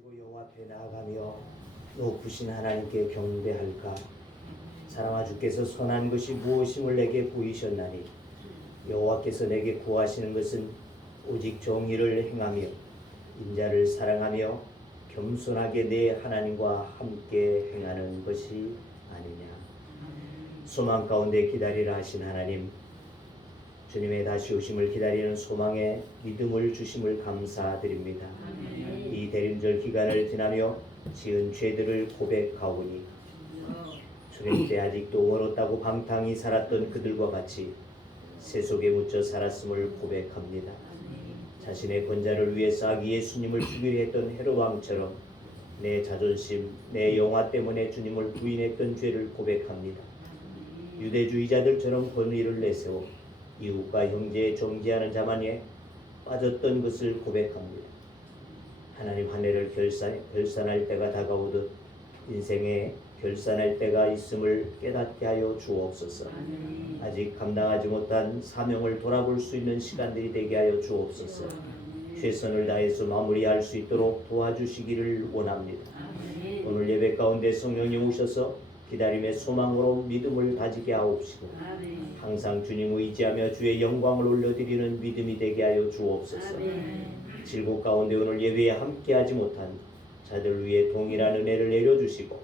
가지고 여호와 앞에 나아가며 높으신 하나님께 경배할까? 사랑아, 주께서 선한 것이 무엇임을 내게 보이셨나니 여호와께서 내게 구하시는 것은 오직 정의를 행하며 인자를 사랑하며 겸손하게 내 하나님과 함께 행하는 것이 아니냐. 소망 가운데 기다리라 하신 하나님, 주님의 다시 오심을 기다리는 소망에 믿음을 주심을 감사드립니다. 이 대림절 기간을 지나며 지은 죄들을 고백하오니 주님 때 아직도 멀었다고 방탕히 살았던 그들과 같이 세속에 묻혀 살았음을 고백합니다. 자신의 권자를 위해서 아기 예수님을 죽이려 했던 헤롯 왕처럼 내 자존심, 내 영화 때문에 주님을 부인했던 죄를 고백합니다. 유대주의자들처럼 권위를 내세워 이웃과 형제에 정죄하는 자만에 빠졌던 것을 고백합니다. 하나님, 한 해를 결산할 때가 다가오듯 인생에 결산할 때가 있음을 깨닫게 하여 주옵소서. 아직 감당하지 못한 사명을 돌아볼 수 있는 시간들이 되게 하여 주옵소서. 최선을 다해서 마무리할 수 있도록 도와주시기를 원합니다. 오늘 예배 가운데 성령님 오셔서 기다림의 소망으로 믿음을 가지게 하옵시고 항상 주님 의지하며 주의 영광을 올려드리는 믿음이 되게 하여 주옵소서. 질곡 가운데 오늘 예배에 함께하지 못한 자들 위해 동일한 은혜를 내려주시고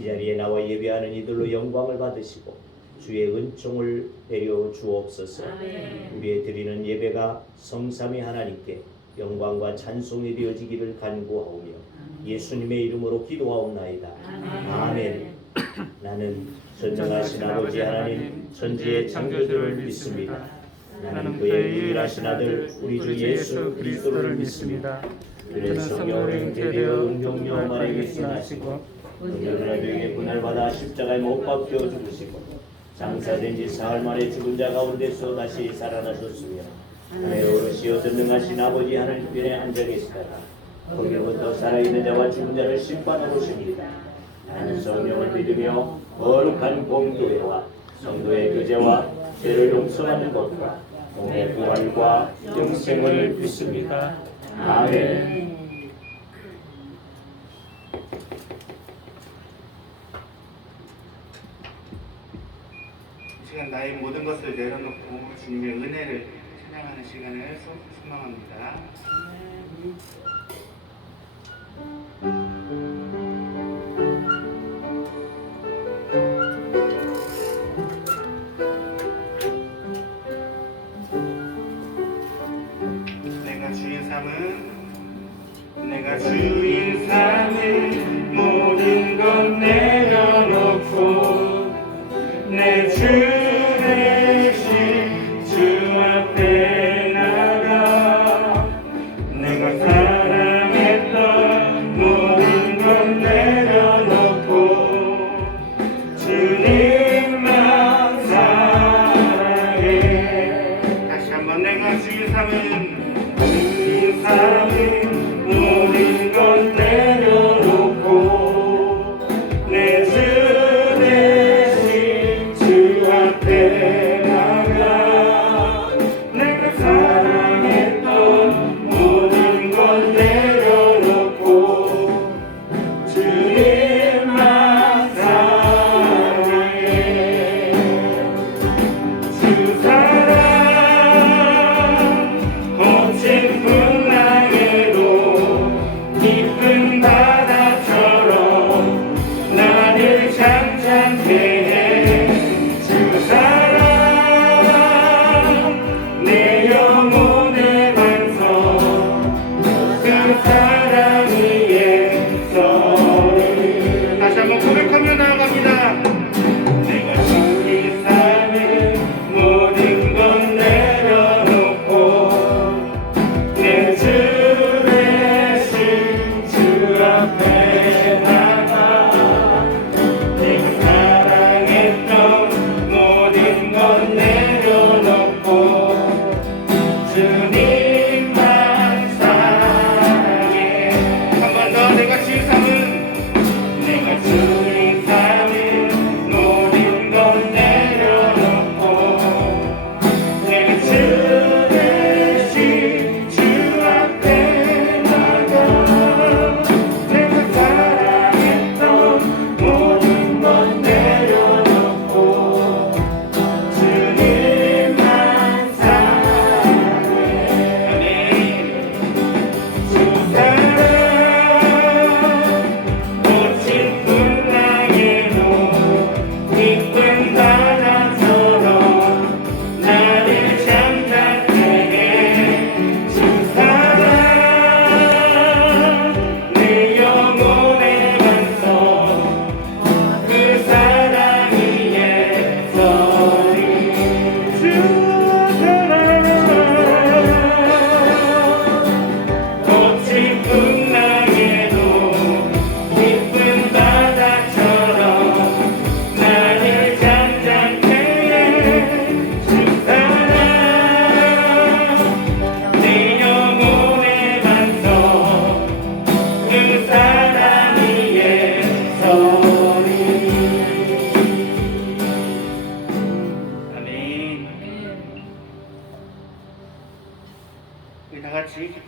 이 자리에 나와 예배하는 이들로 영광을 받으시고 주의 은총을 내려 주옵소서. 우리의 드리는 예배가 성삼위 하나님께 영광과 찬송이 되어지기를 간구하오며 예수님의 이름으로 기도하옵나이다. 아멘. 나는 전능하신 아버지 하나님 천지의 창조주를 믿습니다. 나는 그의 유일하신 아들 우리 주 예수 그리스도를 믿습니다. 그는 성령으로 잉태되어 은총녀 마리아에게 나시고 은혜로에게 분할받아 십자가에 못 박혀 죽으시고 장사된 지 사흘 만에 죽은 자 가운데서 다시 살아나셨으며 하늘에 오르시어 전능하신 아버지 하늘편에 앉아 계시다가 거기로부터 살아있는 자와 죽은 자를 심판하러 오십니다. 나는 성령을 믿으며 거룩한 공교회와 성도의 교제와 죄를 용서하는 것과 몸의 부활과 영생을 믿습니다. 아멘. 이 시간 나의 모든 것을 내려놓고 주님의 은혜를 찬양하는 시간을 소망합니다. 내가 주인 삼은 모든 것 내려놓고 내 주 대신 주 앞에 나가 내가 사랑했던 모든 것 내려놓고 주님만 사랑해. 다시 한번 내가 주인 삼은 모든 것 내려놓고 내 주 대신 주 앞에 나가 내가 사랑했던 모든 것 내려놓고 주님만 사랑해. 주 사랑 거친 풍랑에도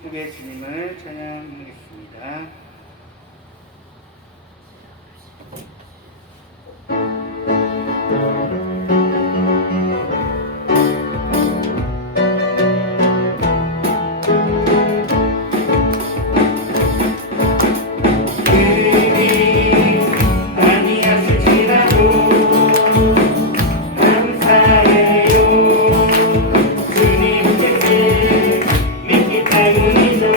기쁘게 주님을 찬양하겠습니다. 주님께 믿기 때문이죠.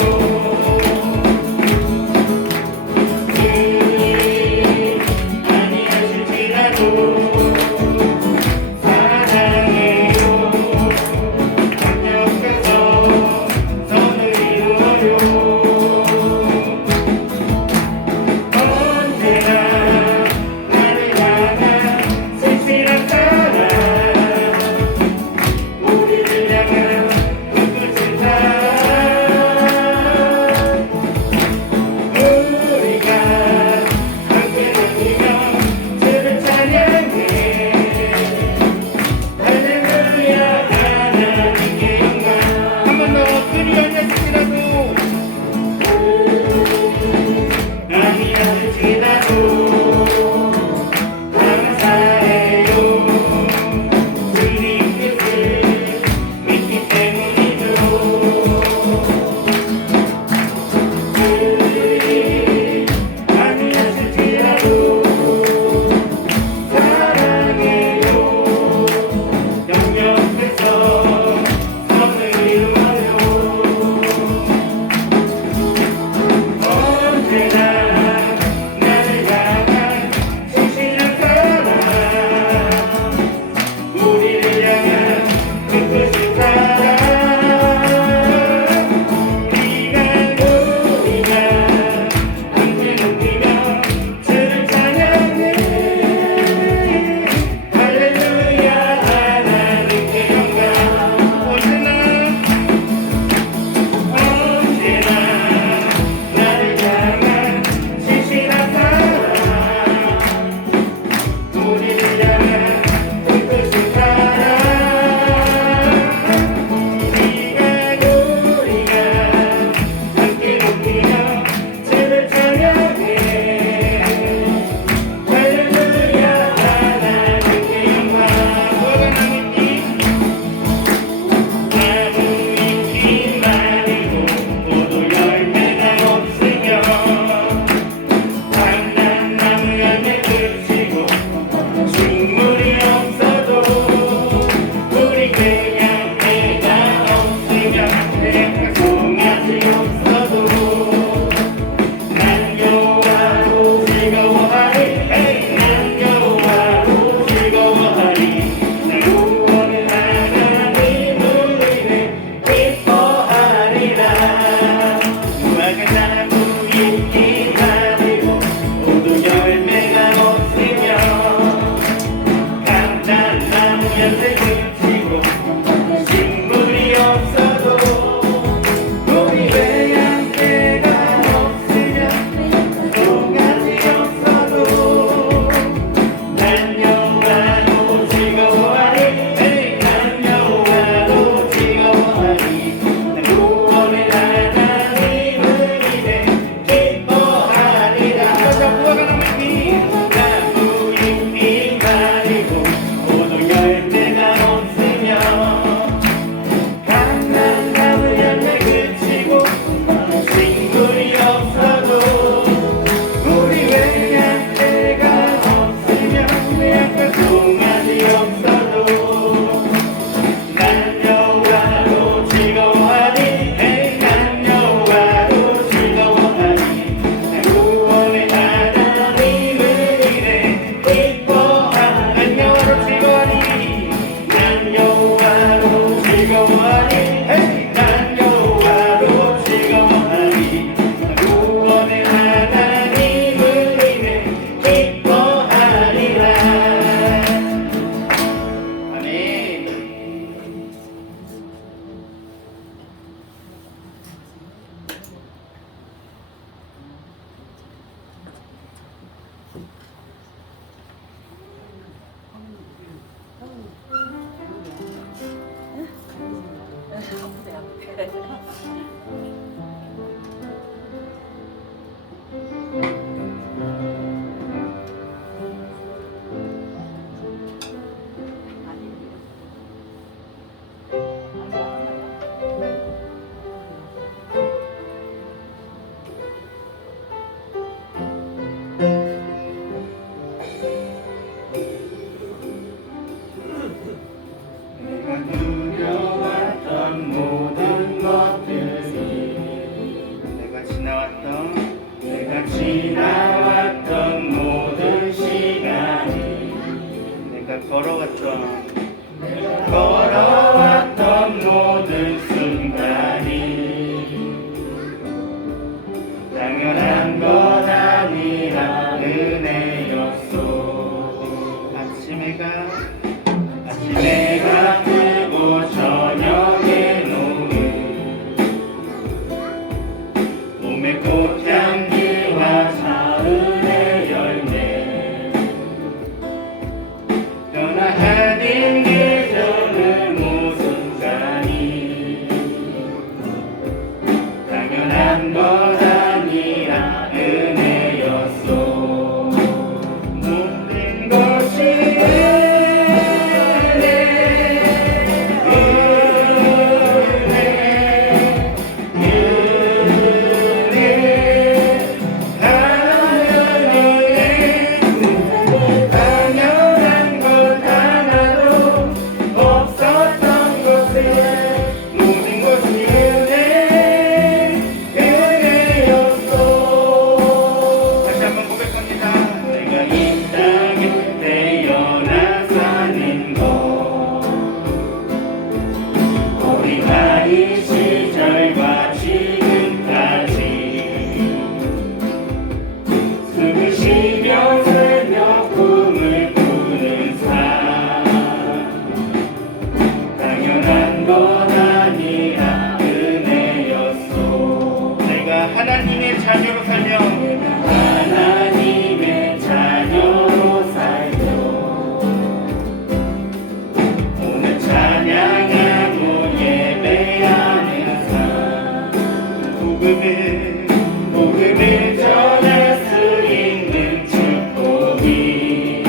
지나왔던 모든 시간이 내가 걸어왔던 모든 순간이 당연한 것 아니라 은혜였소. 아침해가 뜨고 저녁에 노을 봄의 꽃향기와 가을의 열매 변화하는 계절의 모순간이 당연한 것 아니라 은혜였소. 모든 것이 당연한 것 하나도 없었던 것을 모든 것이 은혜였소. 다시 한번 고백합니다. 내가 이 땅에 태어나 사는 것 어린아이 시절과 지금까지 숨을 쉬며 살며 꿈을 꾸는 삶 당연한 것 아니라 은혜였소. 내가 하나님의 자녀로 살며 오늘 찬양하고 예배하는 삶 복음을 전할 수 있는 축복이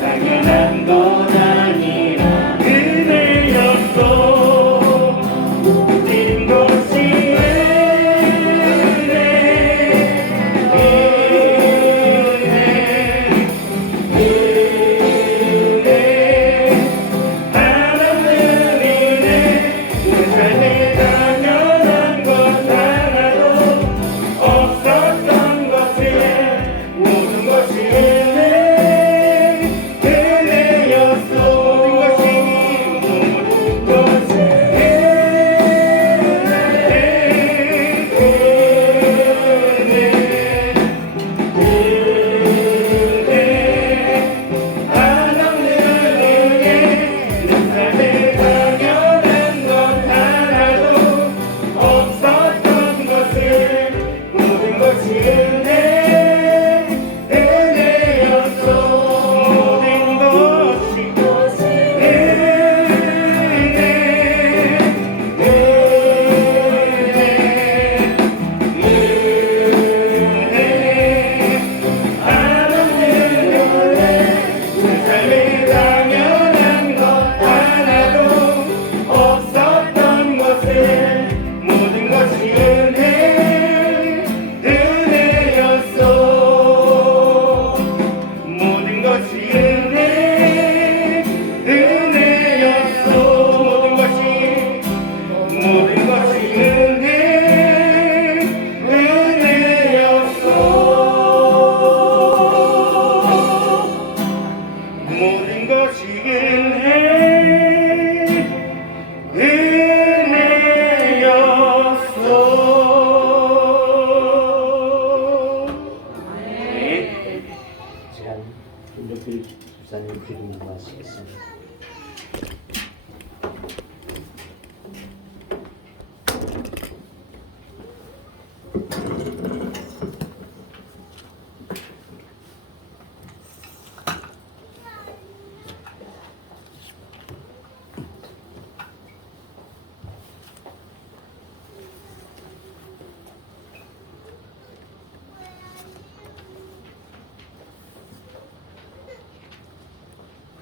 당연한 것 아니라 은혜였소. 모든 것이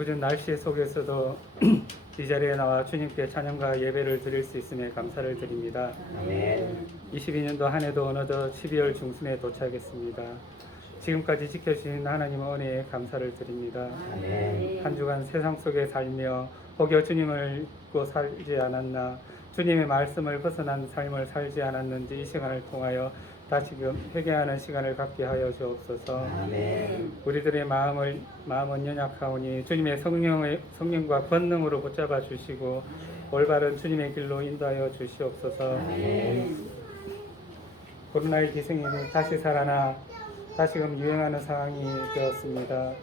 굳은 날씨 속에서도 이 자리에 나와 주님께 찬양과 예배를 드릴 수 있음에 감사를 드립니다. 아멘. 22년도 한 해도 어느덧 12월 중순에 도착했습니다. 지금까지 지켜주신 하나님의 은혜에 감사를 드립니다. 아멘. 한 주간 세상 속에 살며 혹여 주님을 잊고 살지 않았나, 주님의 말씀을 벗어난 삶을 살지 않았는지 이 시간을 통하여 다시금 회개하는 시간을 갖게 하여 주옵소서. 아멘. 우리들의 마음은 연약하오니 주님의 성령과 권능으로 붙잡아 주시고 올바른 주님의 길로 인도하여 주시옵소서. 코로나19 기생이 다시 살아나 다시금 유행하는 상황이 되었습니다.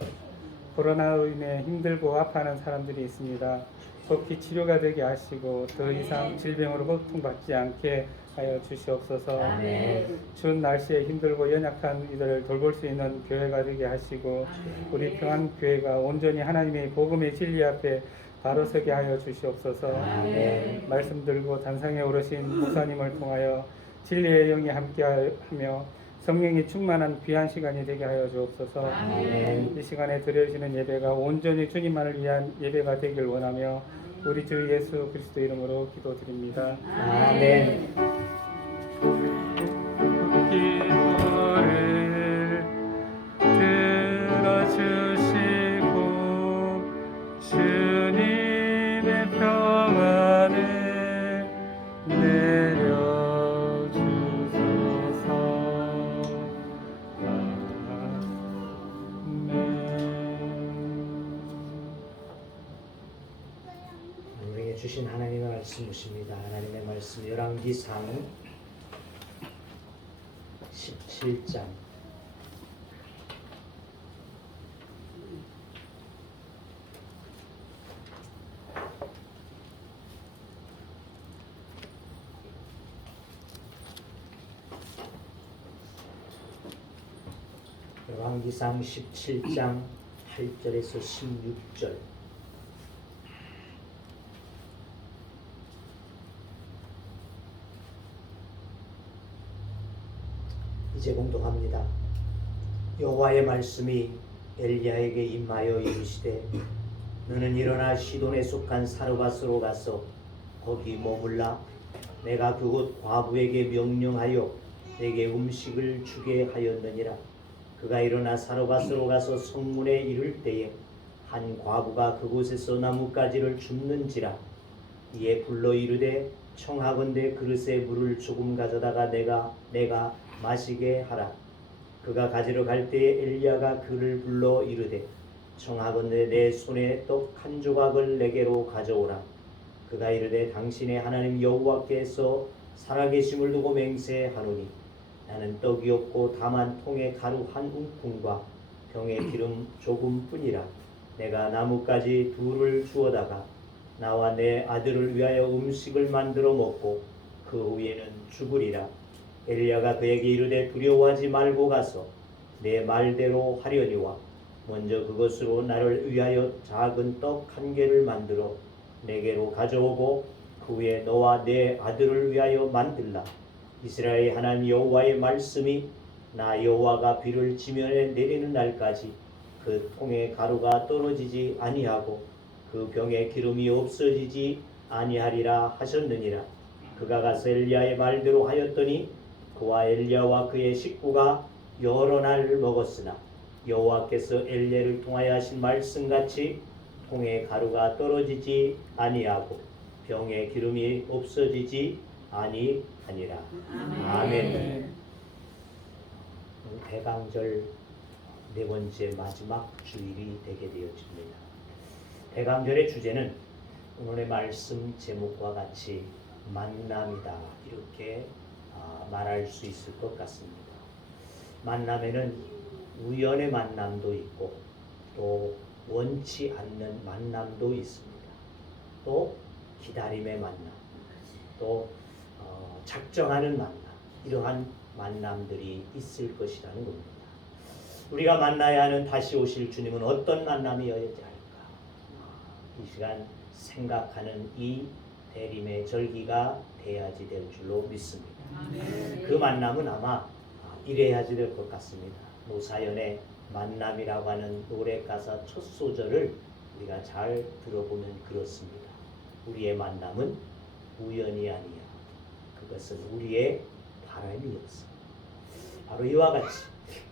코로나로 인해 힘들고 아파하는 사람들이 있습니다. 속히 치료가 되게 하시고 더 이상 질병으로 고통받지 않게 하여 주시옵소서. 추운 날씨에 힘들고 연약한 이들을 돌볼 수 있는 교회가 되게 하시고 우리 평안교회가 온전히 하나님의 복음의 진리 앞에 바로 서게 하여 주시옵소서. 말씀 들고 단상에 오르신 목사님을 통하여 진리의 영이 함께하며 성령이 충만한 귀한 시간이 되게 하여 주옵소서. 이 시간에 드려지는 예배가 온전히 주님만을 위한 예배가 되길 원하며 우리 주 예수 그리스도 이름으로 기도드립니다. 아멘. 기도를 들어주시고 주님의 평안을 내려주소서. 아멘. 우리에게 주신 하나님의 말씀이십니다. 하나님의 말씀 열왕기상 17장 열왕기상 17장 8절에서 16절. 이제 공독합니다. 여호와의 말씀이 엘리야에게 임하여 이르시되 너는 일어나 시돈에 속한 사르밧으로 가서 거기 머물라. 내가 그곳 과부에게 명령하여 내게 음식을 주게 하였느니라. 그가 일어나 사르밧으로 가서 성문에 이를 때에 한 과부가 그곳에서 나뭇가지를 줍는지라. 이에 불러 이르되 청하건대 그릇에 물을 조금 가져다가 내가 마시게 하라. 그가 가지러 갈 때에 엘리야가 그를 불러 이르되 청하건대 내 손에 떡 한 조각을 내게로 가져오라. 그가 이르되 당신의 하나님 여호와께서 살아계심을 두고 맹세하노니 나는 떡이 없고 다만 통에 가루 한 움큼과 병에 기름 조금뿐이라. 내가 나뭇가지 둘을 주어다가 나와 내 아들을 위하여 음식을 만들어 먹고 그 후에는 죽으리라. 엘리야가 그에게 이르되 두려워하지 말고 가서 내 말대로 하려니와 먼저 그것으로 나를 위하여 작은 떡 한 개를 만들어 내게로 가져오고 그 후에 너와 내 아들을 위하여 만들라. 이스라엘 하나님 여호와의 말씀이 나 여호와가 비를 지면에 내리는 날까지 그 통에 가루가 떨어지지 아니하고 그 병에 기름이 없어지지 아니하리라 하셨느니라. 그가 가서 엘리야의 말대로 하였더니 그와 엘리야와 그의 식구가 여러 날 먹었으나 여호와께서 엘리야를 통하여 하신 말씀같이 통에 가루가 떨어지지 아니하고 병에 기름이 없어지지 아니하니라. 아멘. 대강절 네 번째 마지막 주일이 되게 되어집니다. 대강절의 주제는 오늘의 말씀 제목과 같이 만남이다, 이렇게 말할 수 있을 것 같습니다. 만남에는 우연의 만남도 있고 또 원치 않는 만남도 있습니다. 또 기다림의 만남, 또 작정하는 만남, 이러한 만남들이 있을 것이라는 겁니다. 우리가 만나야 하는 다시 오실 주님은 어떤 만남이어야 할까? 이 시간 생각하는 이 대림의 절기가 돼야지 될 줄로 믿습니다. 그 만남은 아마 이래야지 될 것 같습니다. 노사연의 만남이라고 하는 노래 가사 첫 소절을 우리가 잘 들어보면 그렇습니다. 우리의 만남은 우연이 아니야. 그것은 우리의 바람이었어. 바로 이와 같이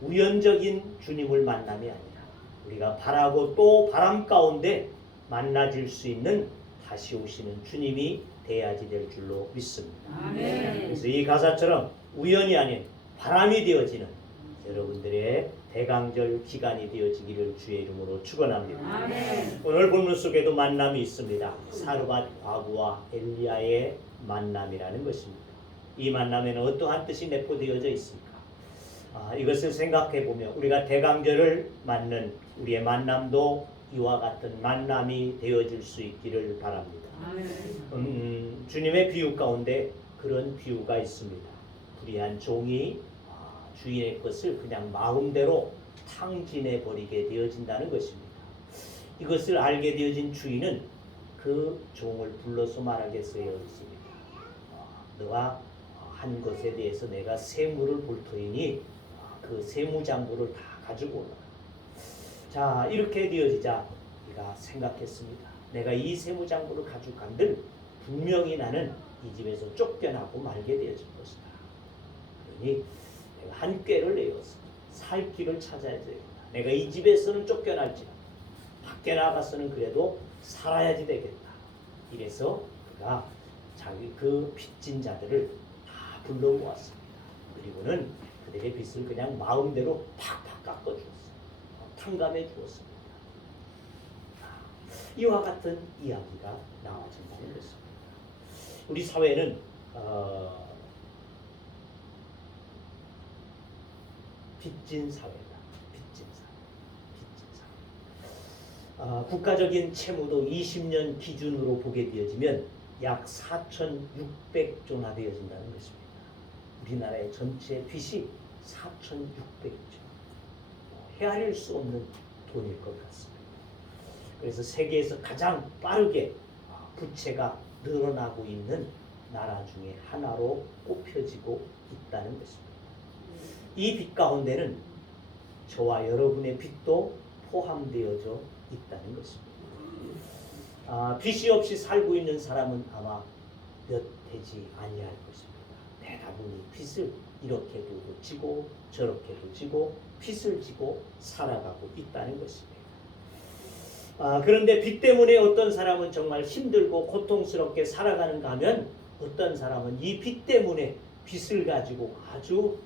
우연적인 주님을 만남이 아니라 우리가 바라고 또 바람 가운데 만나질 수 있는 다시 오시는 주님이 돼야지 될 줄로 믿습니다. 아멘. 그래서 이 가사처럼 우연이 아닌 바람이 되어지는 여러분들의 대강절 기간이 되어지기를 주의 이름으로 축원합니다. 아멘. 오늘 본문 속에도 만남이 있습니다. 사르밧 과부와 엘리야의 만남이라는 것입니다. 이 만남에는 어떠한 뜻이 내포되어져 있습니까? 이것을 생각해 보면 우리가 대강절을 맞는 우리의 만남도 이와 같은 만남이 되어질 수 있기를 바랍니다. 아멘. 주님의 비유 가운데 그런 비유가 있습니다. 불의한 종이 주인의 것을 그냥 마음대로 탕진해 버리게 되어진다는 것입니다. 이것을 알게 되어진 주인은 그 종을 불러서 말하겠어요. 있습니다. 너가 한 것에 대해서 내가 세무를 볼 터이니 그 세무장부를 다 가지고 오라. 자, 이렇게 되어지자 우리가 생각했습니다. 내가 이 세무장부를 가지고 간들 분명히 나는 이 집에서 쫓겨나고 말게 되어질 것이다. 그러니 내가 한 꾀를 내어서 살 길을 찾아야 되겠다. 내가 이 집에서는 쫓겨날지라 밖에 나가서는 그래도 살아야지 되겠다. 이래서 그가 자기 그 빚진 자들을 다 불러 모았습니다. 그리고는 그들의 빚을 그냥 마음대로 팍팍 깎아주었어요. 탕감해 주었습니다. 이와 같은 이야기가 나와진다는 것입니다. 우리 사회는 빚진 사회다. 빚진 사회. 국가적인 채무도 20년 기준으로 보게 되어지면 약 4,600조나 되어진다는 것입니다. 우리나라의 전체 빚이 4,600조. 헤아릴 수 없는 돈일 것 같습니다. 그래서 세계에서 가장 빠르게 부채가 늘어나고 있는 나라 중에 하나로 꼽혀지고 있다는 것입니다. 이 빚 가운데는 저와 여러분의 빚도 포함되어져 있다는 것입니다. 빚이 없이 살고 있는 사람은 아마 몇 되지 아니할 것입니다. 대다분히 빚을 이렇게도 지고 저렇게도 지고 빚을 지고 살아가고 있다는 것입니다. 그런데 빚 때문에 어떤 사람은 정말 힘들고 고통스럽게 살아가는가 하면 어떤 사람은 이 빚 때문에 빚을 가지고 아주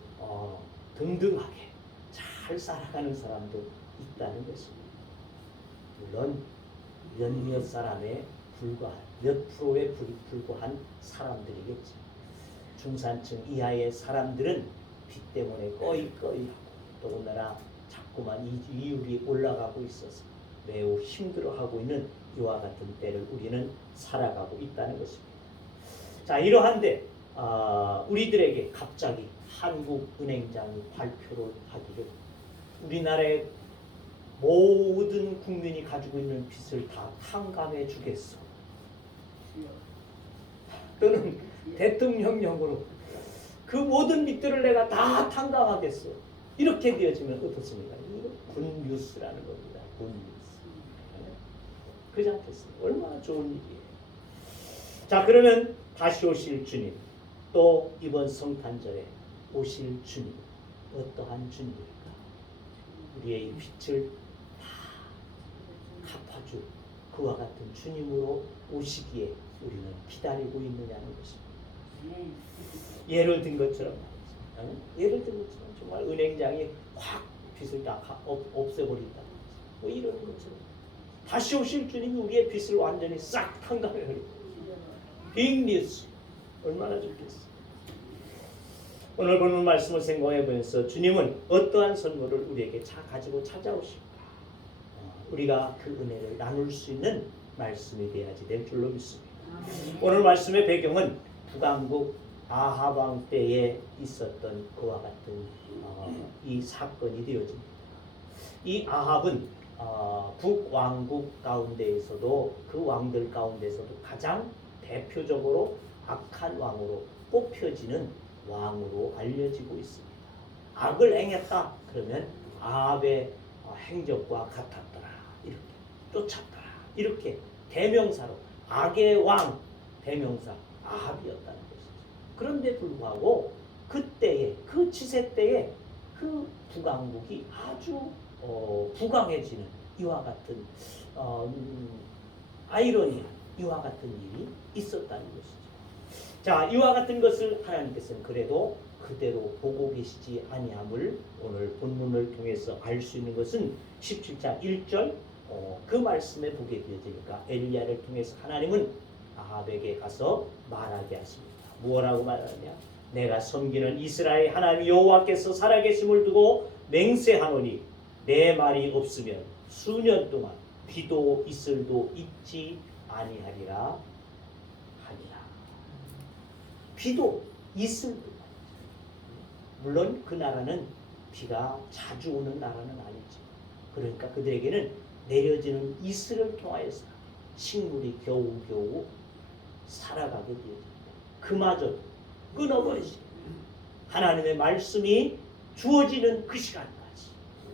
등등하게 잘 살아가는 사람도 있다는 것입니다. 물론 몇몇 사람에 불과한 몇 프로에 불과한 사람들이겠죠. 중산층 이하의 사람들은 빚 때문에 꺼이꺼이하고 더군다나 자꾸만 이율이 올라가고 있어서 매우 힘들어하고 있는 이와 같은 때를 우리는 살아가고 있다는 것입니다. 자, 이러한데 우리들에게 갑자기 한국은행장이 발표를 하기를 우리나라의 모든 국민이 가지고 있는 빚을 다 탕감해 주겠어. 또는 대통령령으로 그 모든 빚들을 내가 다 탕감하겠어. 이렇게 되어지면 어떻습니까? 이거 굿뉴스라는 겁니다. 굿뉴스. 그렇지 않겠습니까? 얼마나 좋은 일이에요. 자, 그러면 다시 오실 주님, 또 이번 성탄절에 오실 주님, 어떠한 주님입니까? 우리의 이 빚을 다 갚아줄 그와 같은 주님으로 오시기에 우리는 기다리고 있느냐는 것입니다. 예를 든 것처럼 예를 든 것처럼 정말 은행장이 확 빚을 다 없애버린다. 뭐 이런 것처럼 다시 오실 주님이 우리의 빚을 완전히 싹 탕감해버리고 빅뉴스 얼마나 좋겠어요. 오늘 본문 말씀을 생각해 보면서 주님은 어떠한 선물을 우리에게 가지고 찾아오실까? 우리가 그 은혜를 나눌 수 있는 말씀이 되어야지 될 줄로 믿습니다. 오늘 말씀의 배경은 북왕국 아합 왕 때에 있었던 그와 같은 이 사건이 되어집니다. 이 아합은 북왕국 가운데에서도 그 왕들 가운데서도 가장 대표적으로 악한 왕으로 뽑혀지는 왕으로 알려지고 있습니다. 악을 행했다 그러면 아합의 행적과 같았더라, 이렇게 쫓았더라, 이렇게 대명사로 악의 왕 대명사 아합이었다는 것이죠. 그런데 불구하고 그때에 그 치세 때에 그 북왕국이 아주 부강해지는 이와 같은 아이러니한 이와 같은 일이 있었다는 것이죠. 자, 이와 같은 것을 하나님께서는 그래도 그대로 보고 계시지 아니함을 오늘 본문을 통해서 알 수 있는 것은 17장 1절 그 말씀에 보게 되어지니까 엘리야를 통해서 하나님은 아합에게 가서 말하게 하십니다. 무엇라고 말하냐? 내가 섬기는 이스라엘 하나님 여호와께서 살아계심을 두고 맹세하노니 내 말이 없으면 수년 동안 비도 이슬도 있지 아니하리라 하니라. 비도 이슬도, 물론 그 나라는 비가 자주 오는 나라는 아니죠. 그러니까 그들에게는 내려지는 이슬을 통하여서 식물이 겨우겨우 살아가게 되어집니다. 그마저 끊어버리십니다. 하나님의 말씀이 주어지는 그 시간까지.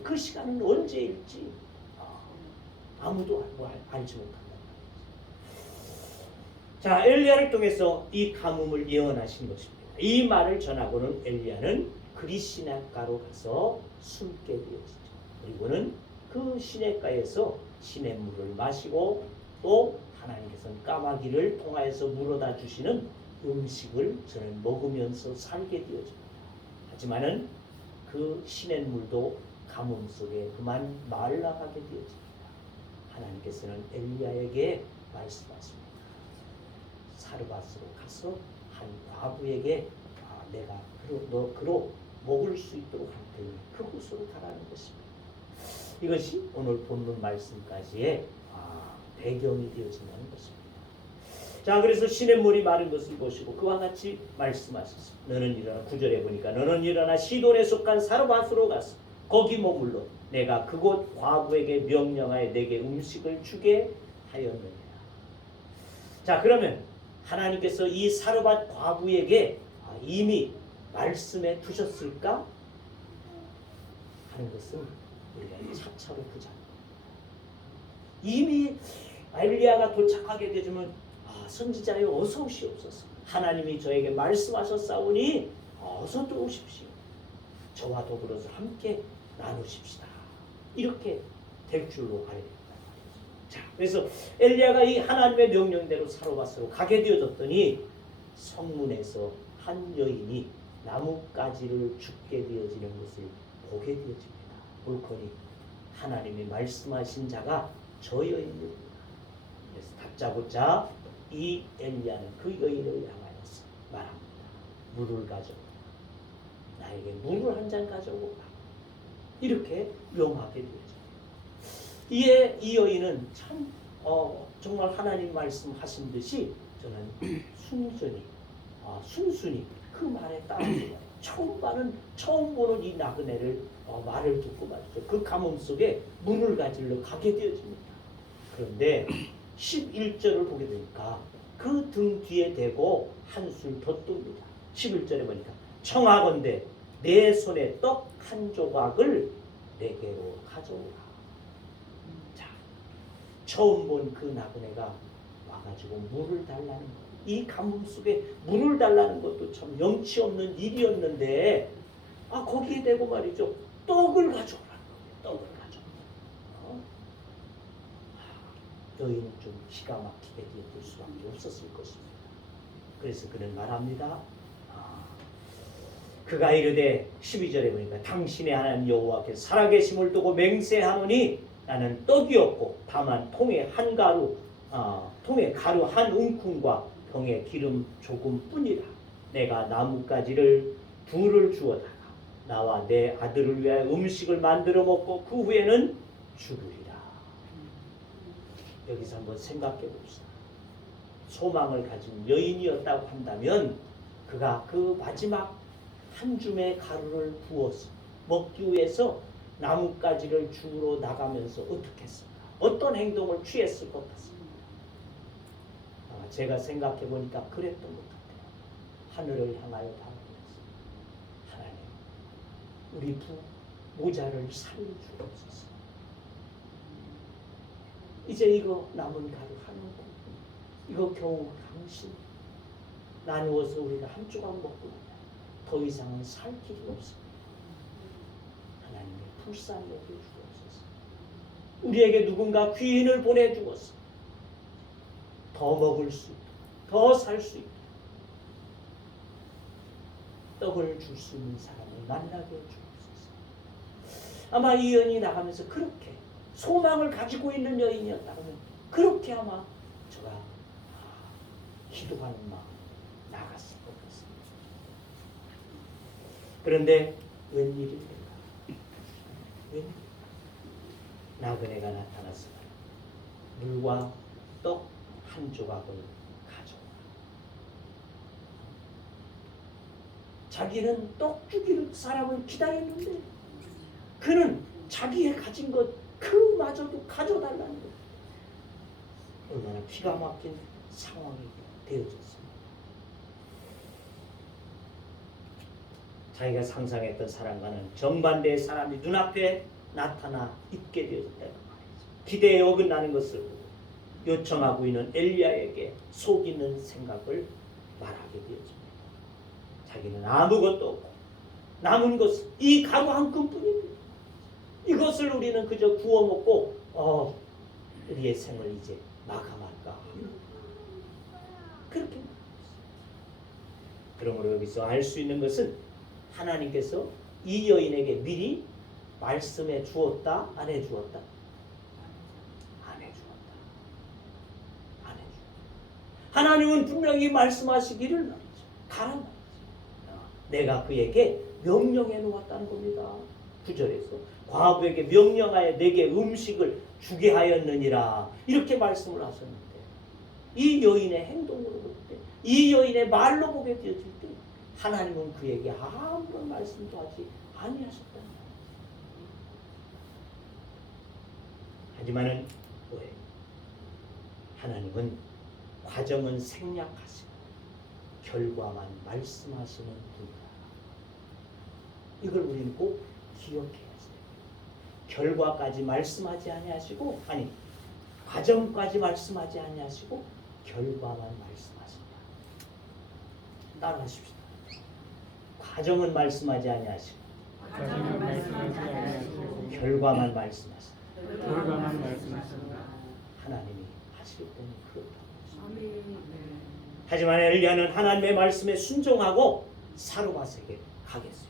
그 시간은 언제일지 아무도 알지 못한다. 자, 엘리야를 통해서 이 가뭄을 예언하신 것입니다. 이 말을 전하고는 엘리야는 그리 시냇가로 가서 숨게 되었죠. 그리고는 그 시냇가에서 시냇물을 마시고 또 하나님께서는 까마귀를 통하여서 물어다 주시는 음식을 저는 먹으면서 살게 되어집니다. 하지만은 그 시냇물도 가뭄 속에 그만 말라가게 되어집니다. 하나님께서는 엘리야에게 말씀하십니다. 사르밧으로 가서 한 과부에게 내가 그로 먹을 수 있도록 할 테니 그곳으로 가라는 것입니다. 이것이 오늘 본문 말씀까지의 배경이 되어진다는 것입니다. 자, 그래서 시냇물이 마른 것을 보시고 그와 같이 말씀하셨습니다. 너는 일어나, 9절에 보니까 너는 일어나 시돈에 속한 사르밧으로 가서 거기 머물러 내가 그곳 과부에게 명령하여 내게 음식을 주게 하였느니라. 자, 그러면 하나님께서 이 사르밧 과부에게 이미 말씀해 두셨을까 하는 것은 우리가 차차로 보자. 이미 엘리야가 도착하게 되면 선지자여 어서 오시옵소서. 하나님이 저에게 말씀하셨사오니 어서 들어오십시오. 저와 더불어서 함께 나누십시다. 이렇게 될 줄로 알아야 된다. 자, 그래서 엘리야가 이 하나님의 명령대로 사르밧으로 가게 되어졌더니 성문에서 한 여인이 나뭇가지를 줍게 되어지는 것을 보게 되어집니다. 볼거니 하나님이 말씀하신 자가 저 여인입니다. 그래서 다짜고짜 이 엘리야는 그 여인을 향하여서 말합니다. 물을 가져오라. 나에게 물을 한 잔 가져오라. 이렇게 명하게 되죠. 이에 이 여인은 참 정말 하나님 말씀하신 듯이 저는 순순히 그 말에 따라서 처음 보는 이 나그네를 말을 듣고 말이죠. 그 가뭄 속에 문을 가지러 가게 되어집니다. 그런데 11절을 보게 되니까 그 등 뒤에 대고 한술 더 뜹니다. 11절에 보니까 청하건대 내 손에 떡 한 조각을 내게로 가져오라. 자, 처음 본 그 나그네가 와가지고 물을 달라는 것. 이 가뭄 속에 물을 달라는 것도 참 영치 없는 일이었는데 거기에 대고 말이죠. 떡을 가져오라는 거예요. 떡을 가져오라. 여인은 좀 기가 막히게 될 수밖에 없었을 것입니다. 그래서 그는 말합니다. 그가 이르되 12절에 보니까 당신의 하나님 여호와께서 살아계심을 두고 맹세하노니 나는 떡이 없고 다만 통에 가루 한 움큼과 병에 기름 조금 뿐이라. 내가 나뭇가지를 둘을 주어다가 나와 내 아들을 위하여 음식을 만들어 먹고 그 후에는 죽으리라. 여기서 한번 생각해 봅시다. 소망을 가진 여인이었다고 한다면 그가 그 마지막 한 줌의 가루를 부어서 먹기 위해서 나뭇가지를 주우러 나가면서 어떻게 했을까? 어떤 행동을 취했을 것 같습니다. 제가 생각해 보니까 그랬던 것 같아요. 하늘을 향하여 바라보면서 하나님, 우리 모자를 살려주옵소서. 이제 이거 남은 가루 한 움큼, 이거 겨우 당신 나누어서 우리가 한 조각 먹고 더 이상은 살 길이 없습니다. 하나님의 불쌍히 여겨주옵소서. 우리에게 누군가 귀인을 보내주어서 더 먹을 수 있도록, 더 살 수 있도록 떡을 줄 수 있는 사람을 만나게 주옵소서. 아마 이 여인이 나가면서 그렇게 소망을 가지고 있는 여인이었다면 그렇게 아마 저가 기도하는 마음 나갔을 것 같습니다. 그런데 웬일입니까? 웬일? 나그네가 나타났으나 물과 떡 한 조각을 가져와. 자기는 떡 주기를 사람을 기다렸는데 그는 자기의 가진 것 그마저도 가져달라는 것. 얼마나 기가 막힌 상황이 되어졌습니다. 자기가 상상했던 사람과는 정반대의 사람이 눈앞에 나타나 있게 되어졌다는 말이죠. 기대에 어긋나는 것을 보고 요청하고 있는 엘리야에게 속이는 생각을 말하게 되어집니다. 자기는 아무것도 없고 남은 것은 이 가루 한 끈뿐입니다. 이것을 우리는 그저 구워 먹고 우리의 생을 이제 마감할까 그렇게 말합니다. 그러므로 여기서 알 수 있는 것은 하나님께서 이 여인에게 미리 말씀해 주었다, 안 해 주었다? 안 해 주었다. 안 해 주었다. 하나님은 분명히 말씀하시기를 말이죠. 가란 말이죠. 내가 그에게 명령해 놓았다는 겁니다. 9절에서 과부에게 명령하여 내게 음식을 주게 하였느니라 이렇게 말씀을 하셨는데 이 여인의 행동으로 볼 때, 이 여인의 말로 보게 되어질 때 하나님은 그에게 아무런 말씀도 하지 아니하셨다는 거예요. 하지만은 왜? 하나님은 과정은 생략하시고 결과만 말씀하시는 분이다. 이걸 우리는 꼭 기억해야 돼요. 결과까지 말씀하지 아니하시고 과정까지 말씀하지 아니하시고 결과만 말씀하신다. 따라하십시다. 과정은 말씀하지 아니하시고 과정은 말씀하지 아니하시고 결과만 말씀하신다. 결과만 말씀하신다. 하나님이 하시기 때문에 그렇다고 했습니다. 하지만 엘리야는 하나님의 말씀에 순종하고 사르밧에게 가겠어요.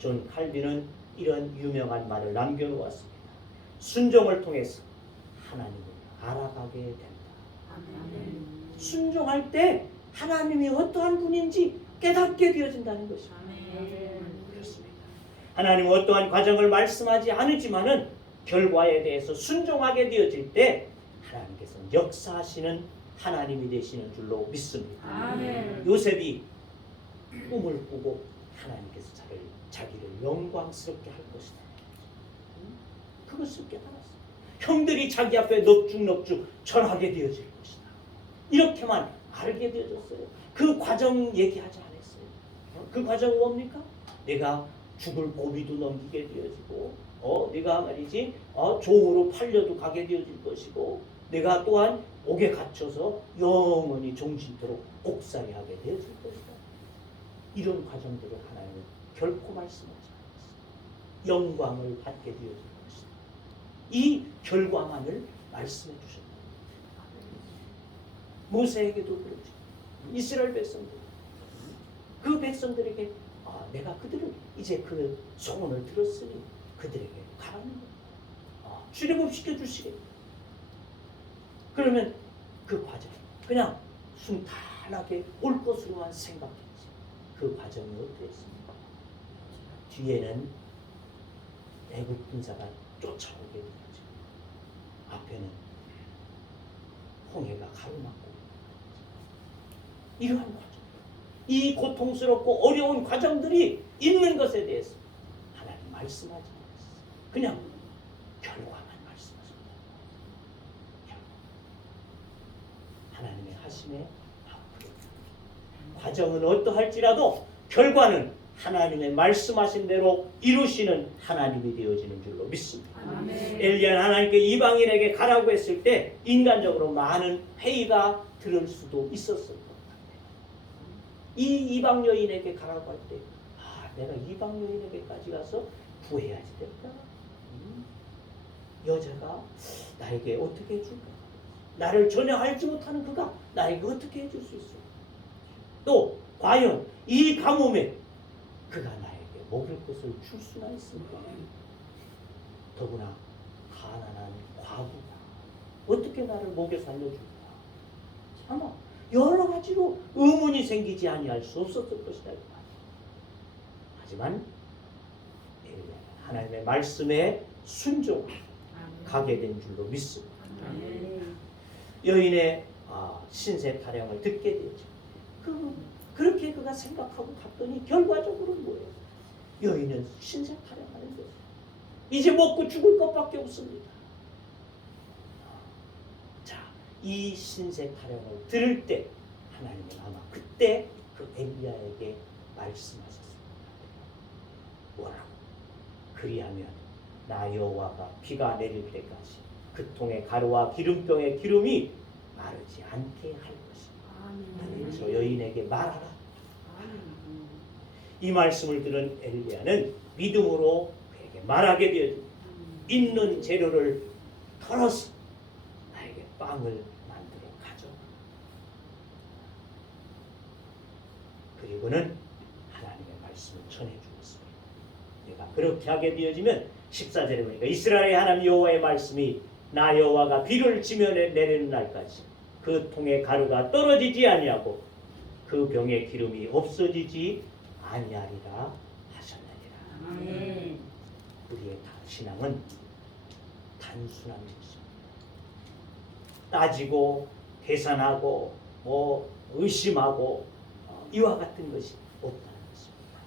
존 칼빈은 이런 유명한 말을 남겨놓았습니다. 순종을 통해서 하나님을 알아가게 된다. 순종할 때 하나님이 어떠한 분인지 깨닫게 되어진다는 것입니다. 그렇습니다. 하나님은 어떠한 과정을 말씀하지 않으지만은 결과에 대해서 순종하게 되어질 때 하나님께서는 역사하시는 하나님이 되시는 줄로 믿습니다. 요셉이 꿈을 꾸고 하나님께서 자기를 영광스럽게 할 것이다. 그것을 깨달았어요. 형들이 자기 앞에 넙죽넙죽 절하게 되어질 것이다. 이렇게만 알게 되어졌어요. 그 과정 얘기하지 않았어요. 그 과정은 뭡니까? 내가 죽을 고비도 넘기게 되어지고 내가 말이지 종으로 팔려도 가게 되어질 것이고 내가 또한 옥에 갇혀서 영원히 종신토록 옥살이 하게 되어질 것이다. 이런 과정들을 하나님은 결코 말씀하지 않았어요. 영광을 받게 되어질 것이다. 이 결과만을 말씀해 주셨다. 모세에게도 그렇죠. 이스라엘 백성들. 그 백성들에게 내가 그들을 이제 그 소원을 들었으니 그들에게 가라는 거예요. 출애굽시켜 주시겠다. 그러면 그 과정 그냥 순탄하게 올 것으로만 생각했지. 그 과정이 어땠습니까? 뒤에는 애굽 군사가 쫓아오게 되죠. 앞에는 홍해가 가로막고 이러한 과정, 이 고통스럽고 어려운 과정들이 있는 것에 대해서 하나님 말씀하지 않았어요. 그냥 결과만 말씀하십니다. 하나님의 하심에 과정은 어떠할지라도 결과는 하나님의 말씀하신 대로 이루시는 하나님이 되어지는 줄로 믿습니다. 엘리야는 하나님께 이방인에게 가라고 했을 때 인간적으로 많은 회의가 들을 수도 있었을 것 같아요. 이 이방 여인에게 가라고 할 때 내가 이방 여인에게까지 가서 구해야지 될까? 여자가 나에게 어떻게 해줄까? 나를 전혀 알지 못하는 그가 나에게 어떻게 해줄 수 있어? 또 과연 이 가뭄에 그가 나에게 먹을 것을 줄 수나 있습니까? 더구나 가난한 과부가 어떻게 나를 먹여 살려줄까? 아마 여러 가지로 의문이 생기지 아니할 수 없었을 것이다. 하지만 엘리야는 하나님의 말씀에 순종하게 된 줄로 믿습니다. 여인의 신세 타령을 듣게 되죠. 그렇게 그가 생각하고 갔더니 결과적으로 뭐예요? 여인은 신세 타령하는 거예요. 이제 먹고 죽을 것밖에 없습니다. 자, 이 신세 타령을 들을 때 하나님은 아마 그때 그 엘리야에게 말씀하셨습니다. 뭐라고? 그리하면 나 여호와가 비가 내릴 때까지 그 통의 가루와 기름병의 기름이 마르지 않게 할 것이다. 그래서 여인에게 말하라. 이 말씀을 들은 엘리야는 믿음으로 그에게 말하게 되었습니다. 있는 재료를 털어서 나에게 빵을 만들어 가져와. 그리고는 하나님의 말씀을 전해 주었습니다. 내가 그렇게 하게 되어지면 14절에 보니까 이스라엘의 하나님 여호와의 말씀이 나 여호와가 비를 지면에 내리는 날까지 그 통의 가루가 떨어지지 아니하고 그 병의 기름이 없어지지 아니하리라 하셨느니라. 우리의 신앙은 단순한 것입니다. 따지고 계산하고 의심하고 이와 같은 것이 없다는 것입니다.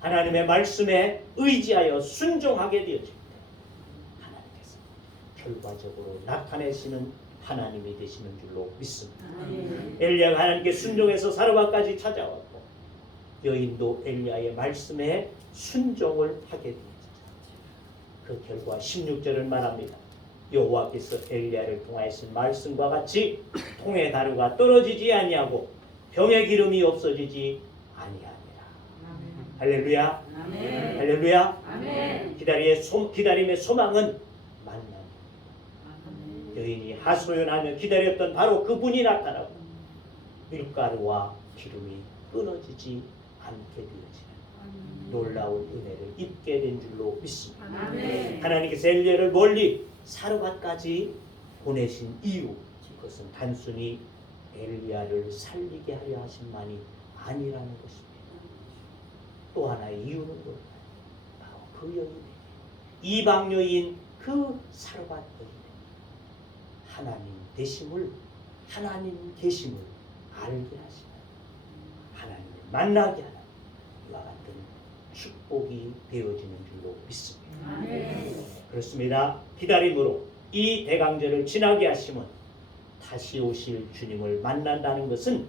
하나님의 말씀에 의지하여 순종하게 되어질 때 하나님께서 결과적으로 나타내시는 하나님이 되시는 줄로 믿습니다. 엘리야가 하나님께 순종해서 사르밧까지 찾아왔고 여인도 엘리야의 말씀에 순종을 하게 되었습니다. 그 결과 16절은 말합니다. 여호와께서 엘리야를 통하신 말씀과 같이 통의 가루가 떨어지지 아니하고 병의 기름이 없어지지 아니하니라. 할렐루야. 아멘. 할렐루야. 아멘. 기다림의 소망은 만남입니다. 여인이 하소연하며 기다렸던 바로 그분이 나타나고 밀가루와 기름이 끊어지지 않게 되어지는 놀라운 은혜를 입게 된 줄로 믿습니다. 아멘. 하나님께서 엘리야를 멀리 사르밧까지 보내신 이유, 그것은 단순히 엘리야를 살리게 하려 하심만이 아니라는 것입니다. 또 하나의 이유는 뭘까요? 바로 그 여인에게, 이방 여인 그 사르밧 여인에게 하나님 되심을, 하나님 계심을 알게 하시는, 하나님을 만나게 하는 이와 같은 축복이 되어지는 줄로 믿습니다. 아멘. 그렇습니다. 기다림으로 이 대강절을 지나게 하심은 다시 오실 주님을 만난다는 것은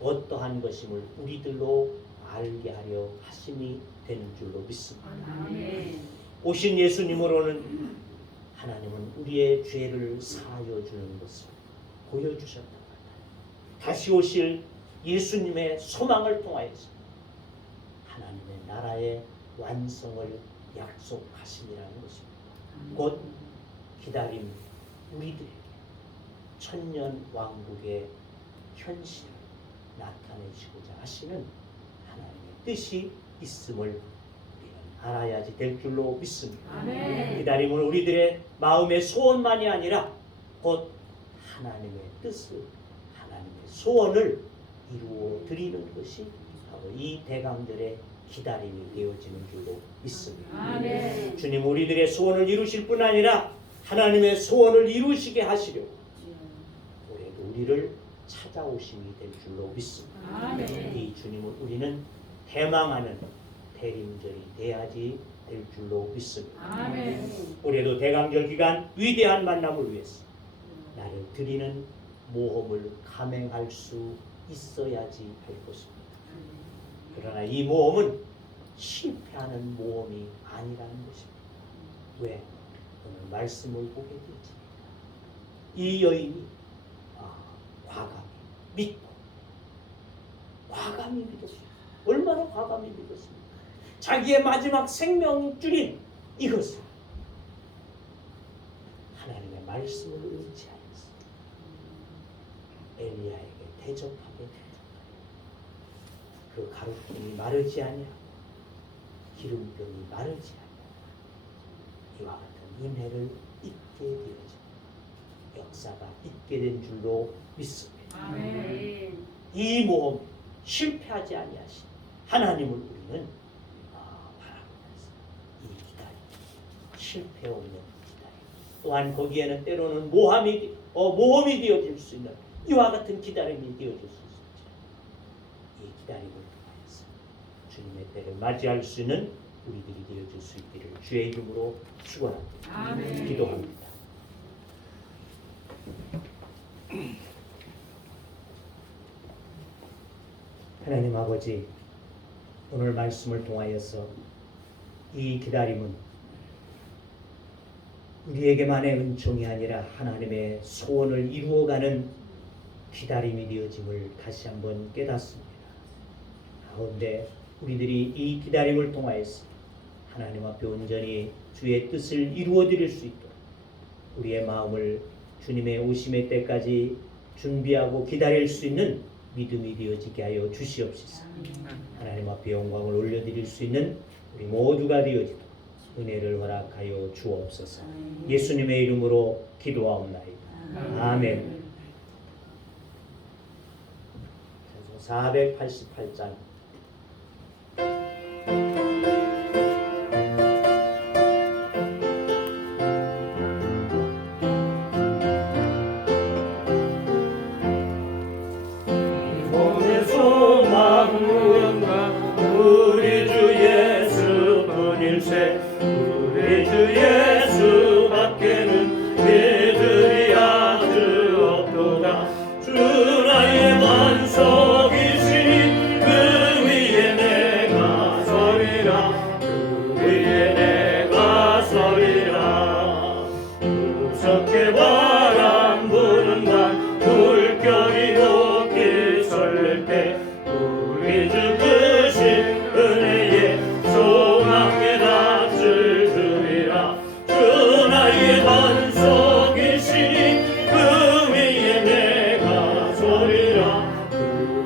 어떠한 것임을 우리들로 알게 하려 하심이 되는 줄로 믿습니다. 아멘. 오신 예수님으로는 하나님은 우리의 죄를 사하여 주는 것을 보여주셨단 말이에요. 다시 오실 예수님의 소망을 통하여서 하나님의 나라의 완성을 약속하심이라는 것입니다. 곧 기다림 우리들에게 천년 왕국의 현실을 나타내시고자 하시는 하나님의 뜻이 있음을 우리는 알아야지 될 줄로 믿습니다. 아멘. 기다림은 우리들의 마음의 소원만이 아니라 곧 하나님의 뜻을, 하나님의 소원을 이루어 드리는 것이 바로 이 대강절의 기다림이 되어지는 줄로 믿습니다. 아멘. 주님 우리들의 소원을 이루실 뿐 아니라 하나님의 소원을 이루시게 하시려 올해도 우리를 찾아오심이 될 줄로 믿습니다. 아멘. 이 주님을 우리는 대망하는 대림절이 돼야지 될 줄로 믿습니다. 아멘. 올해도 대강절 기간 위대한 만남을 위해서 나를 드리는 모험을 감행할 수 있어야지 할 것입니다. 그러나 이 모험은 실패하는 모험이 아니라는 것입니다. 왜? 오늘 말씀을 보게 되지. 이 여인이 과감히 믿고 과감히 믿었습니다. 얼마나 과감히 믿었습니까? 자기의 마지막 생명줄인 이것을 하나님의 말씀을 의지하였습니다. 엘리야에게 대접하게 그 가루통이 마르지 아니하고 기름병이 마르지 아니하고 이와 같은 은혜를 잊게 되어져 역사가 있게 된 줄로 믿습니다. 아멘. 이 모험 실패하지 아니하신 하나님을 우리는 바라보면서 이 기다림 실패 없는 기다림 또한 거기에는 때로는 모험이 되어질 수 있는 이와 같은 기다림이 되어질 수 있습니다. 이 기다림을 통해서 주님의 때를 맞이할 수 있는 우리들이 되어질 수 있기를 주의 이름으로 축원합니다. 아멘. 기도합니다. 하나님 아버지, 오늘 말씀을 통하여서 이 기다림은 우리에게만의 은총이 아니라 하나님의 소원을 이루어가는 기다림이 되어짐을 다시 한번 깨닫습니다. 가운데 우리들이 이 기다림을 통하여서 하나님 앞에 온전히 주의 뜻을 이루어드릴 수 있도록 우리의 마음을 주님의 오심의 때까지 준비하고 기다릴 수 있는 믿음이 되어지게 하여 주시옵소서. 하나님 앞에 영광을 올려드릴 수 있는 우리 모두가 되어지도록 은혜를 허락하여 주옵소서. 예수님의 이름으로 기도하옵나이다. 아멘. 488장 몸의 소망 무언가 우리 주 예수뿐일세 우리 주 예수밖에는 믿음이 아주 없도다 주 나의 반석이시니 그 위에 내가 서리라 그 위에 내가 서리라 무섭게 바람 부는 날 물결이 높이 설릴 때 우리 주 크신 은혜의 소망에 낯을 들이라 주 나의 반석이시니 그 위에 내가 서리라 그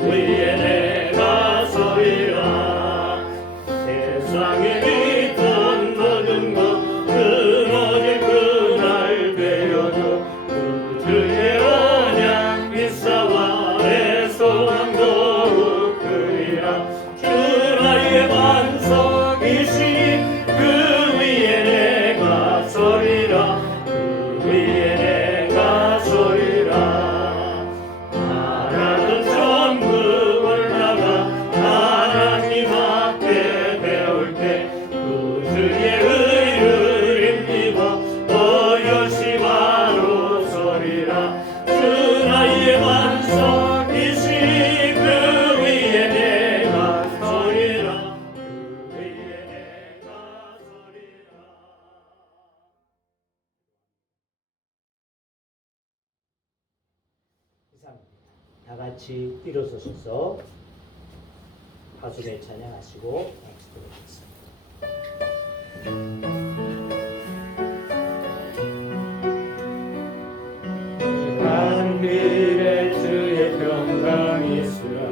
위에 내가 서리라 세상에 있던 모든 것 끊어질 그날 되어도 주의 언약 미사와 내 소망 더욱 크리라 주 나의 반석이시니 그 위에 내가 서리라 그 위에 내가 서리라 나라는 전부 올라가 하나님 앞에 배울 때 그 주의 의를 힘입어 어여시 바로 서리라 주 나의 반석이시니 그 위에 내가 서리라 그 위에 내가 서리라 이상입니다. 다 같이 일어서셔서 가수의 찬양하시고 박수를 하겠습니다. 간 길에 주의 평강이 있으라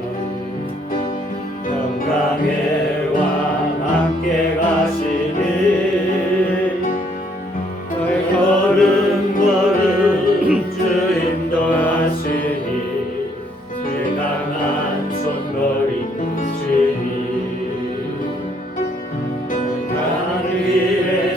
평강의 왕 함께 가시니 너의 걸음 주 인도하시니 주의 강한 손놀이 주니 간 길에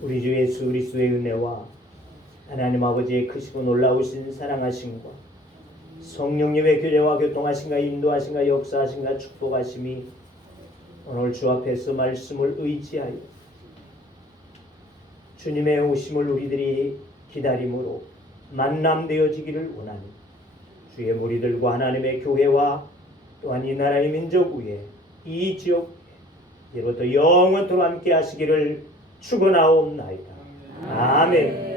우리 주 예수 그리스도의 은혜와 하나님 아버지의 크시고 놀라우신 사랑하심과 성령님의 교제와 교통하심과 인도하심과 역사하심과 축복하심이 오늘 주 앞에서 말씀을 의지하여 주님의 오심을 우리들이 기다림으로 만남되어지기를 원하니 주의 무리들과 하나님의 교회와 또한 이 나라의 민족 위에 이 지역 위에 이로부터 영원토록 함께 하시기를 축원하옵나이다. 아멘.